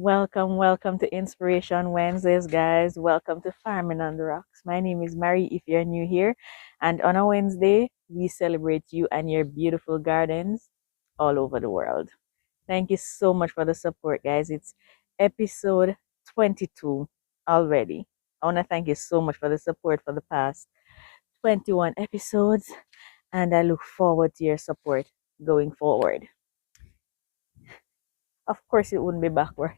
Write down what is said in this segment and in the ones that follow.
Welcome to Inspiration Wednesdays, guys. Welcome to Farming on the Rocks. My name is Mary if you're new here. And on a Wednesday, we celebrate you and your beautiful gardens all over the world. Thank you so much for the support, guys. It's episode 22 already. I want to thank you so much for the support for the past 21 episodes. And I look forward to your support going forward. Of course, it wouldn't be backward,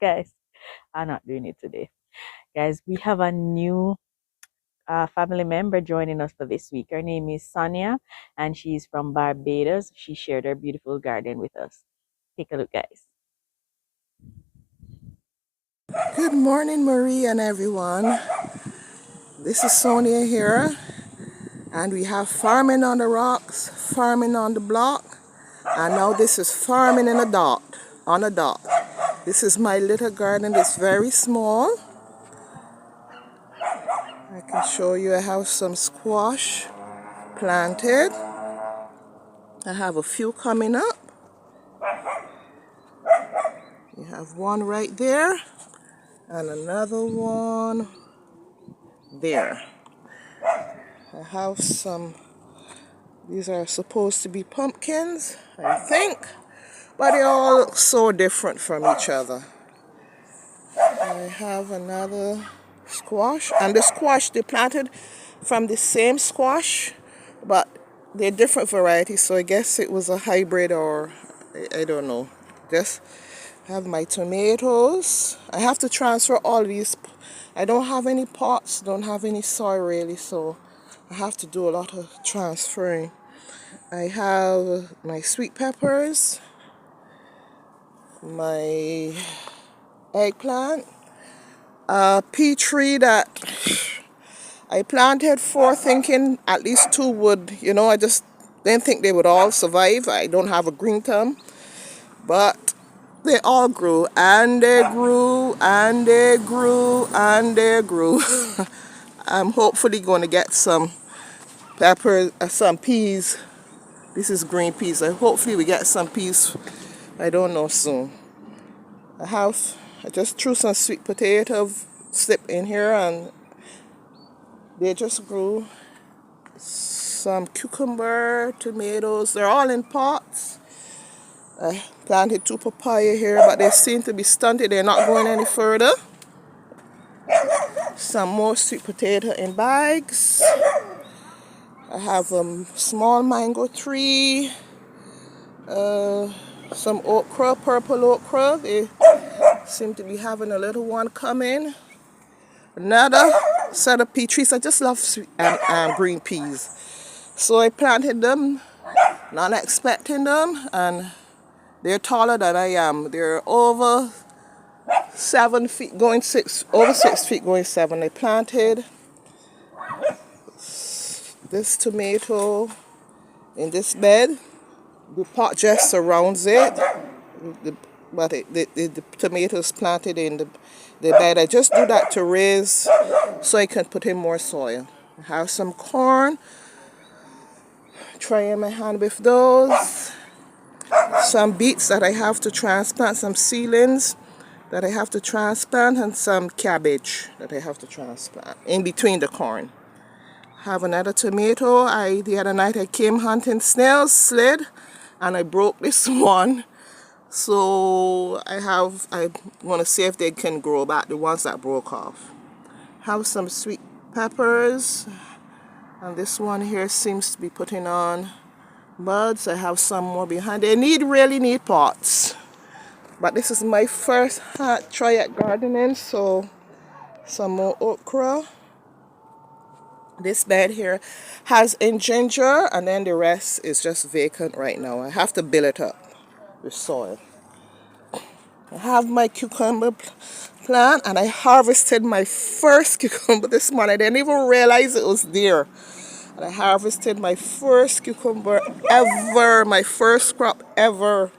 guys. I'm not doing it today. Guys, we have a new family member joining us for this week. Her name is Sonia, and she's from Barbados. She shared her beautiful garden with us. Take a look, guys. Good morning, Marie and everyone. This is Sonia here, and we have farming on the rocks, farming on the block, and now this is farming in a dot, on a dot. This is my little garden. It's very small. I can show you I have some squash planted. I have a few coming up. You have one right there and another one there. I have some, these are supposed to be pumpkins, I think, but they all look so different from each other. I have another squash, and the squash they planted from the same squash, but they're different varieties, so I guess it was a hybrid, or I don't know. Just have my tomatoes. I have to transfer all these. I don't have any pots, don't have any soil really, so I have to do a lot of transferring. I have my sweet peppers, my eggplant, a pea tree that I planted 4 thinking at least 2 would, I just didn't think they would all survive. I don't have a green thumb, but they all grew, and they grew, and they grew, and they grew. I'm hopefully going to get some peppers, some peas. This is green peas. Hopefully we get some peas. I don't know soon. I just threw some sweet potato slip in here, and they just grew. Some cucumber, tomatoes. They're all in pots. I planted 2 papaya here, but they seem to be stunted. They're not going any further. Some more sweet potato in bags. I have a small mango tree. Some okra, purple okra. They seem to be having a little one coming. Another set of pea trees. I just love sweet and green peas. So I planted them, not expecting them, and they're taller than I am. They're over 7 feet, going 6, over 6 feet, going 7. I planted this tomato in this bed. The pot just surrounds it, but the tomatoes planted in the bed. I just do that to raise so I can put in more soil. I have some corn, trying my hand with those. Some beets that I have to transplant, some seedlings that I have to transplant, and some cabbage that I have to transplant in between the corn. Have another tomato. The other night I came hunting snails, slid, and I broke this one. So I want to see if they can grow back, the ones that broke off. Have some sweet peppers, and this one here seems to be putting on buds. I have some more behind. They really need pots, but this is my first try at gardening. So some more okra. This bed here has in ginger, and then the rest is just vacant right now. I have to build it up with soil. I have my cucumber plant, and I harvested my first cucumber this morning. I didn't even realize it was there. And I harvested my first cucumber ever, my first crop ever.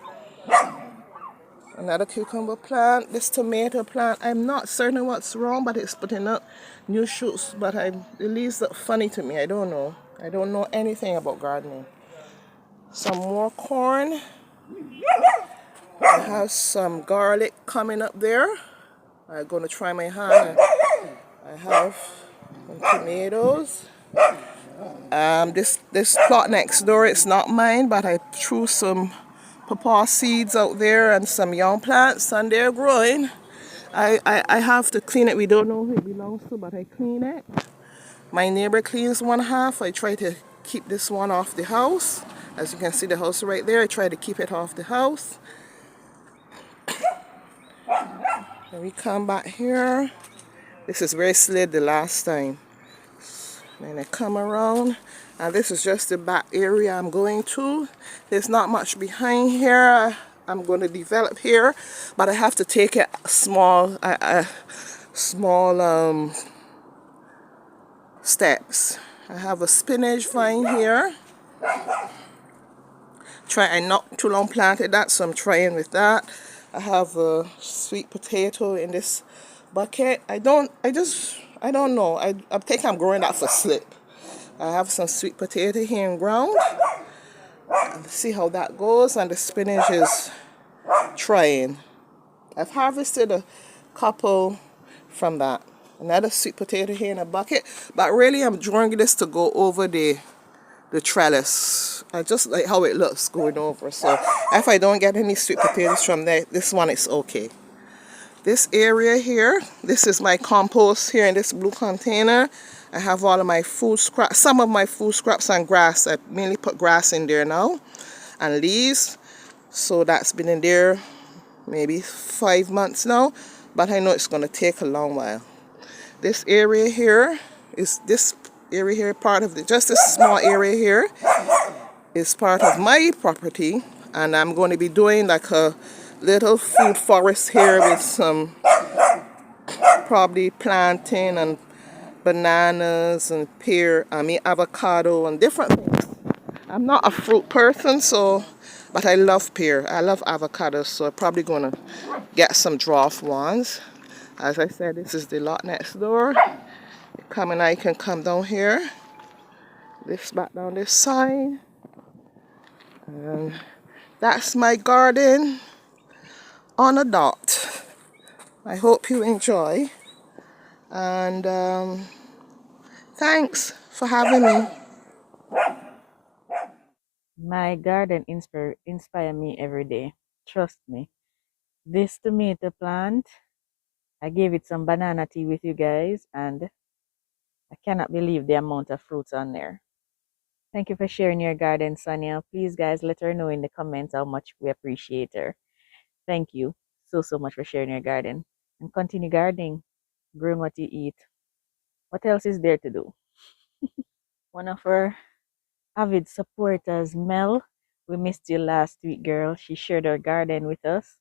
Another cucumber plant. This tomato plant, I'm not certain what's wrong, but it's putting up new shoots. But the leaves look funny to me. I don't know. I don't know anything about gardening. Some more corn. I have some garlic coming up there. I'm going to try my hand. I have some tomatoes. This plot next door, it's not mine, but I threw some pawpaw seeds out there and some young plants, and they're growing. I have to clean it. We don't know who it belongs to, but I clean it. My neighbor cleans one half. I try to keep this one off the house. As you can see the house right there, I try to keep it off the house. Then we come back here. This is very slid the last time. Then I come around, and this is just the back area I'm going to. There's not much behind here. I'm going to develop here, but I have to take it small steps. I have a spinach vine here. I not too long planted that, so I'm trying with that. I have a sweet potato in this bucket. I don't know. I think I'm growing that for slip. I have some sweet potato here in ground. Let's see how that goes, and the spinach is trying. I've harvested a couple from that. Another sweet potato here in a bucket, but really I'm drawing this to go over the trellis. I just like how it looks going over. So if I don't get any sweet potatoes from there, this one is okay. This area here, this is my compost here in this blue container. I have all of my food scraps, some of my food scraps and grass. I mainly put grass in there now and leaves. So that's been in there maybe 5 months now, but I know it's going to take a long while. This area here is part of just this small area here is part of my property, and I'm going to be doing like a little food forest here with some probably plantain and bananas and avocado and different things. I'm not a fruit person, but I love pear. I love avocados, so I'm probably going to get some draft ones. As I said, this is the lot next door. I can come down here. This back down this side. And that's my garden on a dot. I hope you enjoy. And thanks for having me. My garden inspire me every day. Trust me. This tomato plant, I gave it some banana tea with you guys, and I cannot believe the amount of fruits on there. Thank you for sharing your garden, Sonia. Please, guys, let her know in the comments how much we appreciate her. Thank you so much for sharing your garden. And continue gardening, growing what you eat. What else is there to do? One of our avid supporters, Mel, we missed you last week, girl. She shared her garden with us.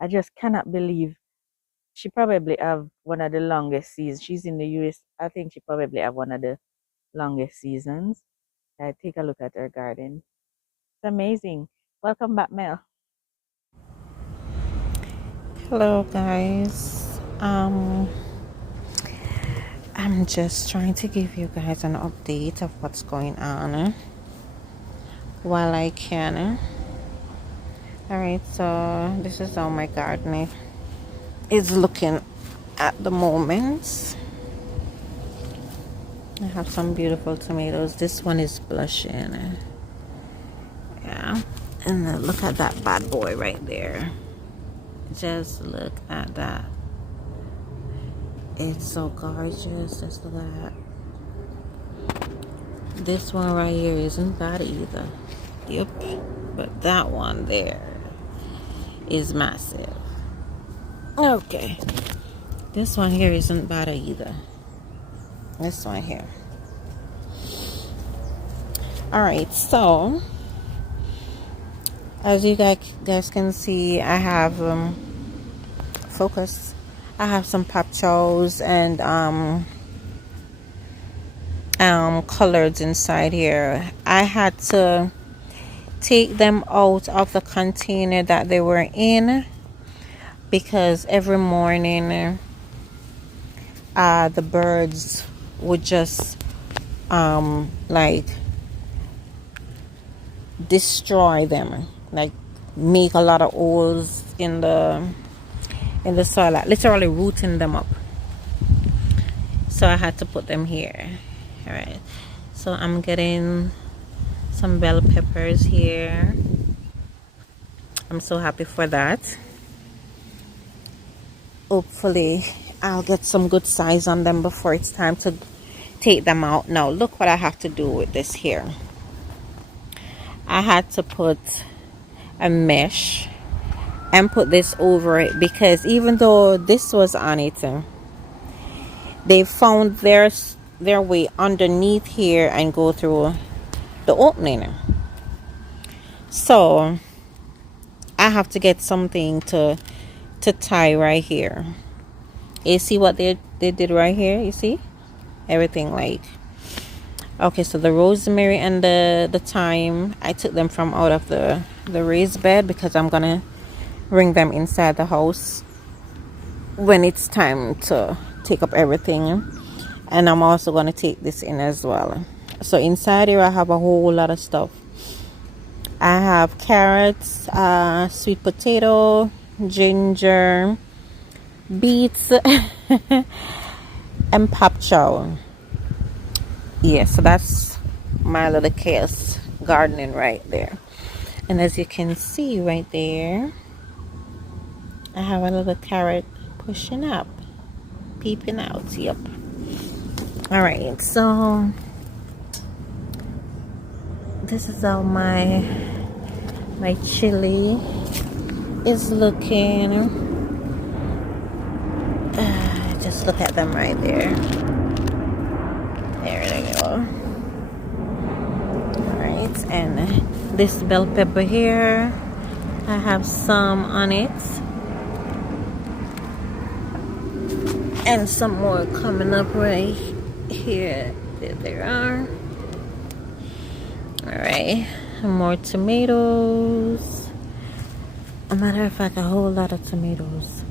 I just cannot believe she probably have one of the longest seasons. She's in the US. I think she probably have one of the longest seasons. Take a look at her garden. It's amazing. Welcome back, Mel. Hello guys. I'm just trying to give you guys an update of what's going on while I can. Alright, so this is how my garden is looking at the moment. I have some beautiful tomatoes. This one is blushing. Yeah. And then look at that bad boy right there. Just look at that. It's so gorgeous. Just look at that. This one right here isn't bad either. Yep. But that one there is massive. Okay. This one here isn't bad either. This one here. Alright, so as you guys can see, I have focus. I have some papchos and coloreds inside here. I had to take them out of the container that they were in because every morning the birds would just like destroy them, like make a lot of holes in the soil, like literally rooting them up. So I had to put them here. All right, so I'm getting some bell peppers here. I'm so happy for that. Hopefully I'll get some good size on them before it's time to take them out. Now look what I have to do with this here. I had to put a mesh and put this over it, because even though this was on it, they found their way underneath here and go through the opening. So I have to get something to tie right here. You see what they did right here? You see everything, like, okay, so the rosemary and the thyme, I took them from out of the raised bed because I'm gonna bring them inside the house when it's time to take up everything. And I'm also going to take this in as well. So inside here I have a whole lot of stuff. I have carrots, sweet potato, ginger, beets, and pop chow. Yeah, so that's my little chaos gardening right there. And as you can see right there, I have a little carrot pushing up, peeping out. Yep. All right, so this is how my chili is looking. Just look at them right there. There they go. All right, and this bell pepper here, I have some on it, and some more coming up right here. There they are. All right, more tomatoes. A matter of fact, a whole lot of tomatoes.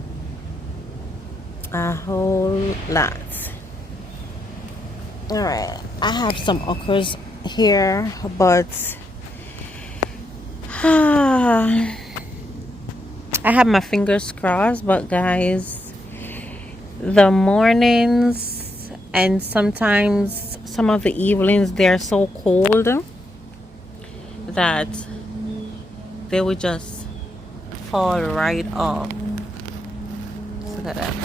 A whole lot. All right, I have some okras here, but I have my fingers crossed. But guys, the mornings and sometimes some of the evenings, they're so cold that they would just fall right off. Look at that.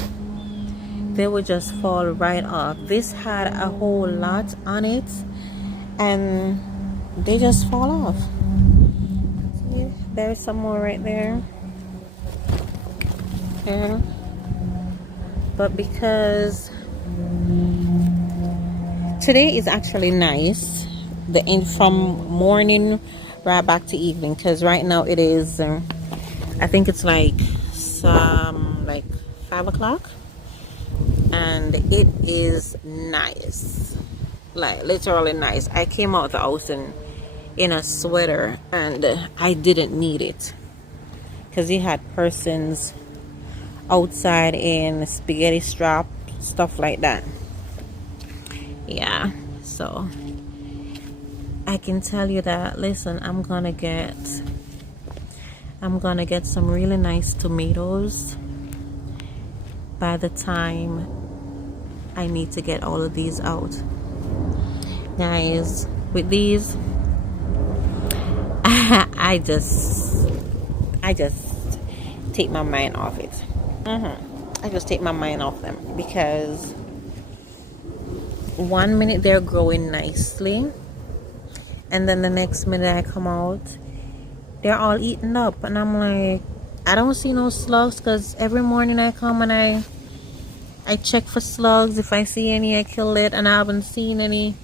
They would just fall right off. This had a whole lot on it and they just fall off. See, there's some more right there. Yeah. But because today is actually nice, the end from morning right back to evening, because right now it is I think it's like 5 o'clock, and it is nice, like literally nice. I came out of the house in a sweater, and I didn't need it because you had persons outside in spaghetti strap, stuff like that. Yeah, so I can tell you that, listen, I'm gonna get some really nice tomatoes by the time I need to get all of these out. Guys, with these I just take my mind off it. I just take my mind off them, because one minute they're growing nicely and then the next minute I come out, they're all eaten up, and I'm like, I don't see no slugs, because every morning I come and I check for slugs. If I see any, I kill it, and I haven't seen any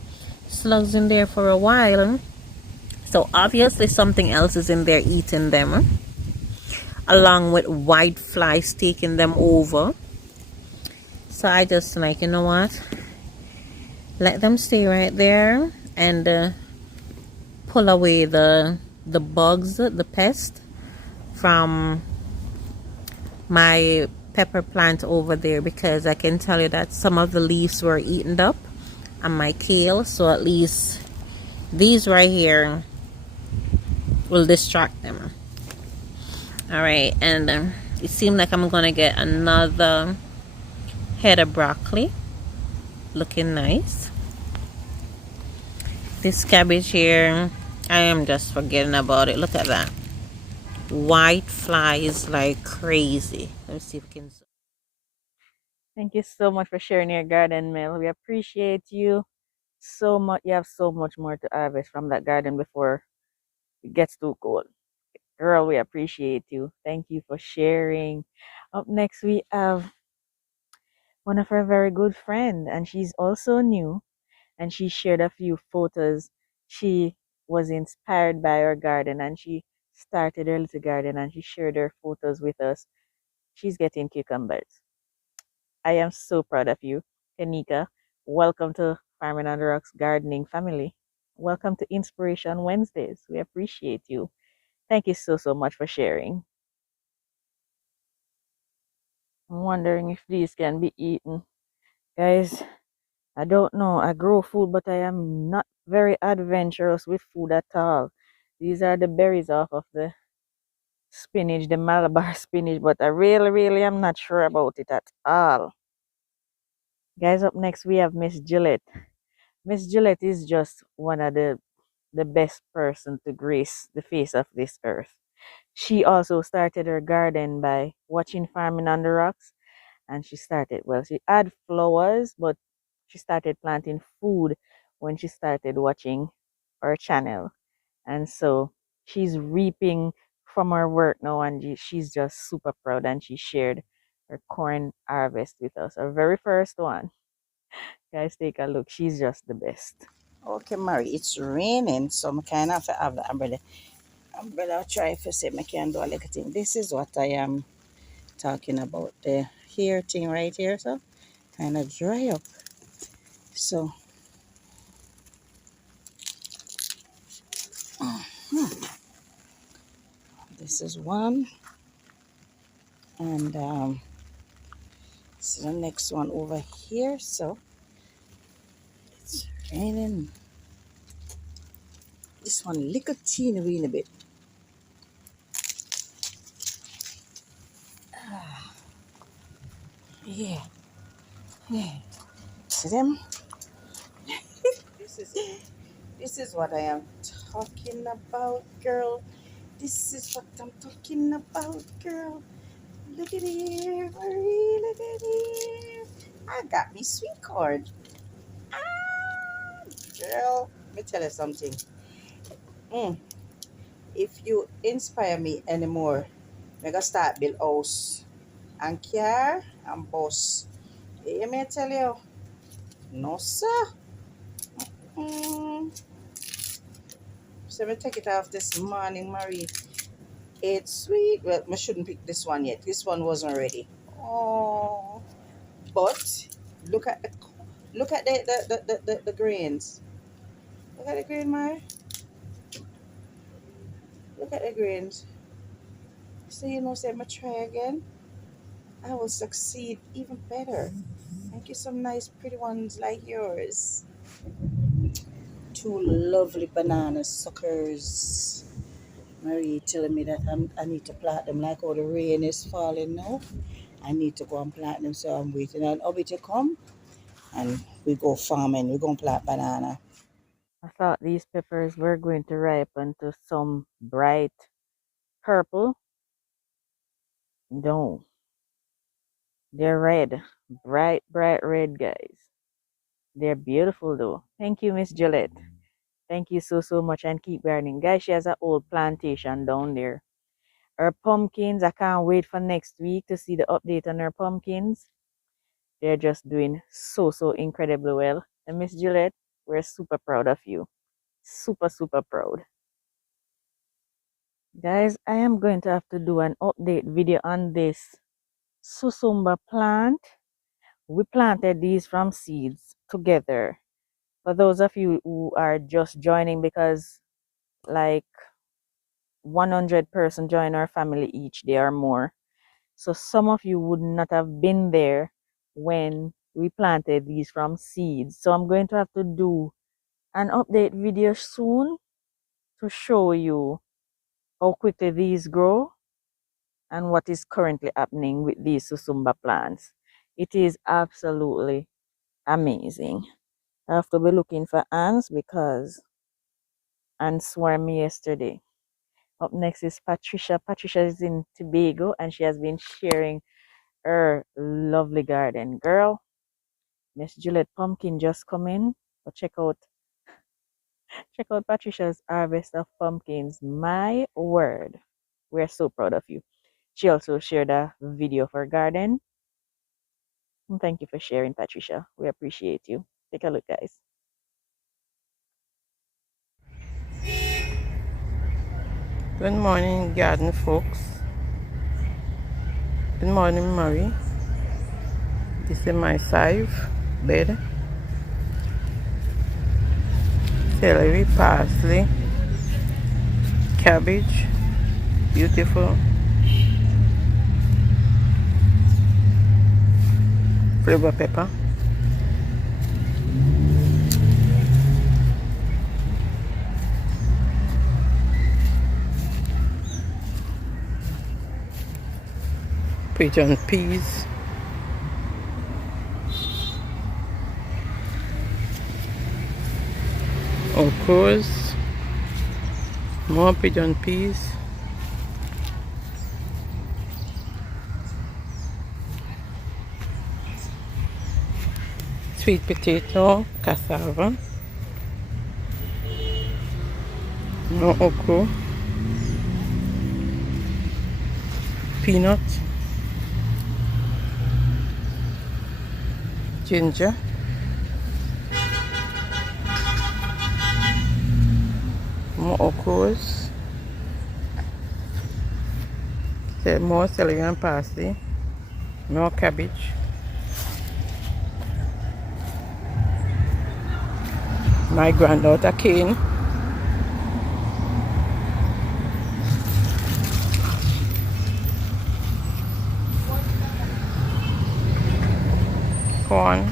slugs in there for a while. So obviously something else is in there eating them, along with white flies taking them over. So I just like, you know what, let them stay right there and pull away the bugs, the pest, from my pepper plant over there, because I can tell you that some of the leaves were eaten up on my kale. So at least these right here will distract them. All right, and it seemed like I'm gonna get another head of broccoli. Looking nice. This cabbage here, I am just forgetting about it. Look at that. White flies like crazy. Let me see if we can. Thank you so much for sharing your garden, Mel. We appreciate you so much. You have so much more to harvest from that garden before it gets too cold. Girl, we appreciate you. Thank you for sharing. Up next, we have one of our very good friend, and she's also new, and she shared a few photos. She was inspired by her garden, and she started her little garden, and she shared her photos with us. She's getting cucumbers. I am so proud of you, Kanika. Welcome to Farming on the Rocks gardening family. Welcome to Inspiration Wednesdays. We appreciate you. Thank you so, so much for sharing. I'm wondering if these can be eaten. Guys, I don't know. I grow food, but I am not very adventurous with food at all. These are the berries off of the spinach, the Malabar spinach, but I really, really am not sure about it at all. Guys, up next we have Miss Gillette. Miss Gillette is just one of the best person to grace the face of this earth. She also started her garden by watching Farming on the Rocks, and she started, well, she had flowers, but she started planting food when she started watching our channel. And so she's reaping from her work now, and she's just super proud, and she shared her corn harvest with us, our very first one. Guys, take a look. She's just the best. Okay, Mary, it's raining, so I kind of have the umbrella. Umbrella, try to say I can do a little thing. This is what I am talking about. The hair thing right here, so kind of dry up. So this is one, and this is the next one over here. So it's raining. This one little teeny weeny bit. Yeah, yeah. See them? This is this is what I am talking about, girl. This is what I'm talking about, girl. Look at here, Marie. Look at here. I got me sweet corn. Ah, girl, let me tell you something. Mm, if you inspire me anymore, I gonna start build house and car and bus. You me tell you? No, sir. Mm. So me take it off this morning, Marie. It's sweet. Well, I shouldn't pick this one yet. This one wasn't ready. Oh, but look at the look at the grains. Look at the grain, Mary. Look at the grains. So you know, say I'm try again. I will succeed even better. Thank you, some nice pretty ones like yours. Two lovely banana suckers. Marie telling me that I need to plant them like all the rain is falling now. I need to go and plant them, so I'm waiting on Obi to come and we go farming. We're going to plant banana. I thought these peppers were going to ripen to some bright purple. No, they're red. Bright, bright red, guys. They're beautiful though. Thank you, Miss Gillette. Thank you so, so much, and keep gardening. Guys, she has an old plantation down there. Her pumpkins, I can't wait for next week to see the update on her pumpkins. They're just doing so, so incredibly well. And Miss Gillette, we're super proud of you. Super, super proud. Guys, I am going to have to do an update video on this Susumba plant. We planted these from seeds together. For those of you who are just joining, because like 100 person join our family each day or more. So some of you would not have been there when we planted these from seeds. So I'm going to have to do an update video soon to show you how quickly these grow. and what is currently happening with these susumba plants. It is absolutely amazing. I have to be looking for ants because ants swarmed me yesterday. Up next is Patricia. Patricia is in Tobago and she has been sharing her lovely garden. Girl, Miss Gillette pumpkin just come in. But check out Patricia's harvest of pumpkins. My word. We're so proud of you. She also shared a video of her garden. And thank you for sharing, Patricia. We appreciate you. Take a look, guys. Good morning, garden folks. Good morning, Murray. This is my scythe bed. Celery, parsley, cabbage, beautiful. Flavor pepper. Pigeon peas. Okras. More pigeon peas. Sweet potato, cassava. More okra. Peanut. Ginger. More okras. More celery and parsley. More cabbage. My granddaughter cane. Corn.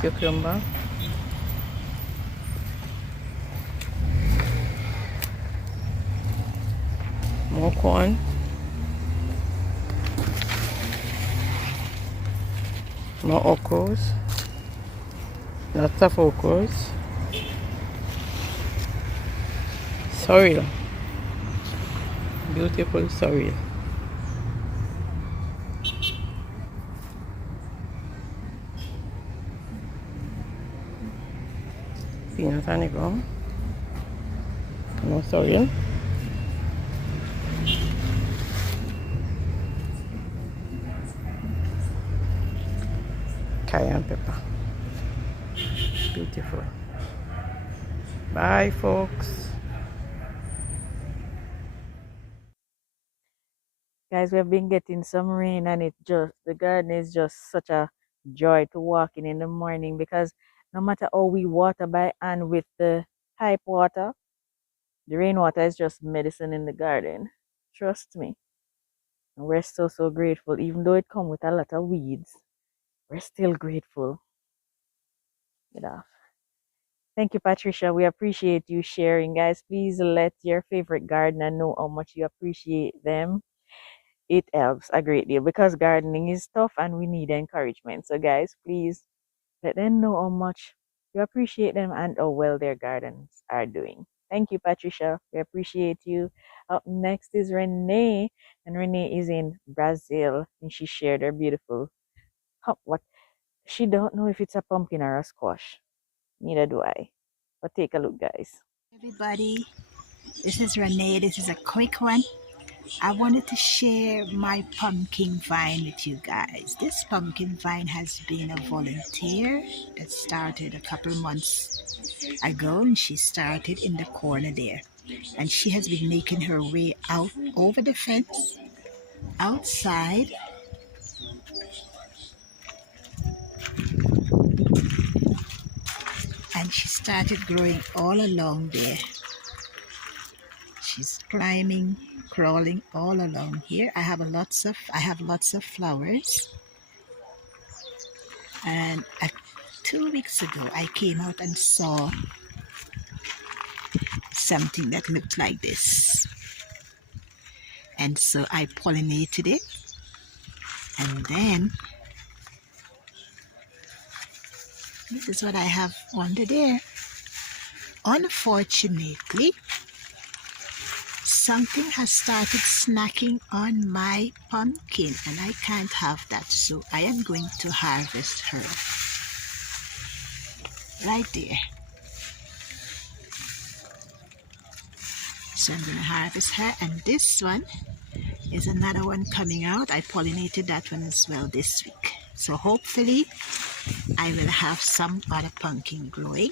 Cucumber. More corn. More okras. Lots of okras. Sorrel. Beautiful sorrel. Peanut on the ground. More sorrel. Cayenne pepper. Beautiful. Bye, folks. Guys, we've been getting some rain and the garden is just such a joy to walk in the morning because no matter how we water by hand with the pipe water, the rainwater is just medicine in the garden. Trust me. And we're so grateful. Even though it comes with a lot of weeds, we're still grateful. You know. Thank you, Patricia. We appreciate you sharing. Guys, please let your favorite gardener know how much you appreciate them. It helps a great deal because gardening is tough and we need encouragement. So, guys, please let them know how much you appreciate them and how well their gardens are doing. Thank you, Patricia. We appreciate you. Up next is Renee, and Renee is in Brazil, and she shared her beautiful what she don't know if it's a pumpkin or a squash. Neither do I. But take a look, guys. Everybody, this is Renee. This is a quick one. I wanted to share my pumpkin vine with you guys. This pumpkin vine has been a volunteer that started a couple months ago, and she started in the corner there. And she has been making her way out over the fence, outside, and she started growing all along there. She's climbing, crawling all along here. I have lots of flowers, and 2 weeks ago, I came out and saw something that looked like this. And so I pollinated it. And then this is what I have under there. Unfortunately, something has started snacking on my pumpkin and I can't have that. So I am going to harvest her right there. So I'm going to harvest her, and this one is another one coming out. I pollinated that one as well this week. So hopefully I will have some other pumpkin growing,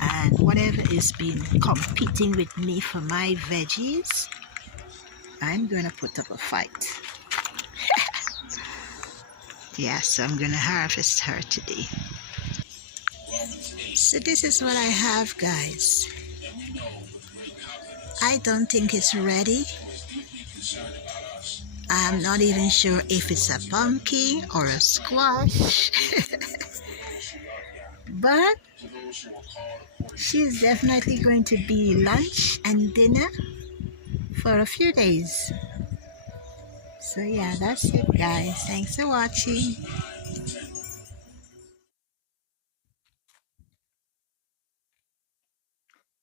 and whatever is been competing with me for my veggies, I'm going to put up a fight. Yeah, so I'm going to harvest her today. So this is what I have, guys. I don't think it's ready. I'm not even sure if it's a pumpkin or a squash. But she's definitely going to be lunch and dinner for a few days. So yeah, that's it, guys. Thanks for watching.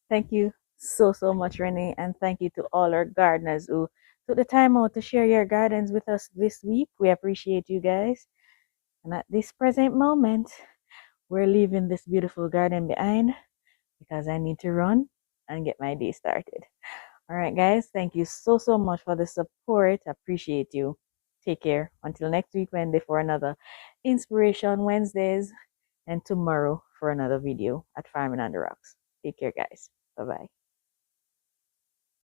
Thank you so much, Renee, and thank you to all our gardeners who took the time out to share your gardens with us this week. We appreciate you guys. And at this present moment, we're leaving this beautiful garden behind because I need to run and get my day started. All right, guys, thank you so much for the support. Appreciate you. Take care. Until next week, Wednesday, for another Inspiration Wednesdays, and tomorrow for another video at Farming on the Rocks. Take care, guys. Bye bye.